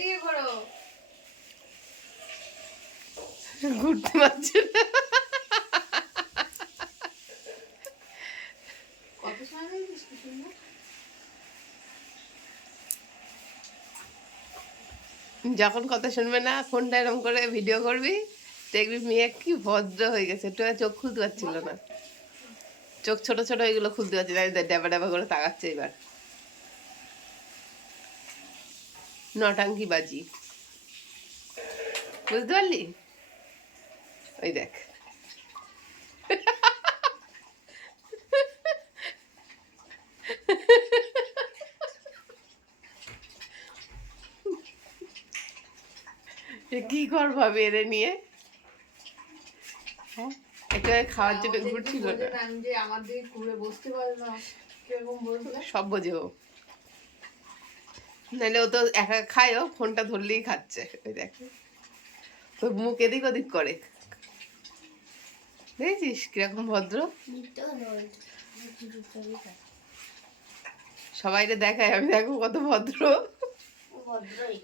এদিকে ঘোরো। ঘুরতে পারছে না। কত সময় যখন কথা শুনবে না ফোনটা এরকম করে ভিডিও করবি দেখবি মেয়ে কি ভদ্র হয়ে গেছে। একটু চোখ খুলতে পারছিল না। চোখ ছোট ছোট এগুলো খুলতে পারছি না এই দেখ, ড্যাবা ড্যাবা করে তাকাচ্ছে এবার। নটাঙ্কি বাজি। বুঝতে পারলি? ওই দেখ। কি কর ভাবে এরে নিয়ে? হ্যাঁ আগে খাওয়ার জন্য ঘুরছিল না। যে আমার দিকে ঘুরে বসতে পারে না কীরকম বলবে সব বোঝে ও। নাহলে ও তো একা ও ফোনটা ধরলেই খাচ্ছে। ওই দেখ। তো মুখ এদিক ওদিক করে। দেখেছিস কীরকম ভদ্র? সবাইরে দেখায়, আমি দেখো কত ভদ্র। ভদ্রই।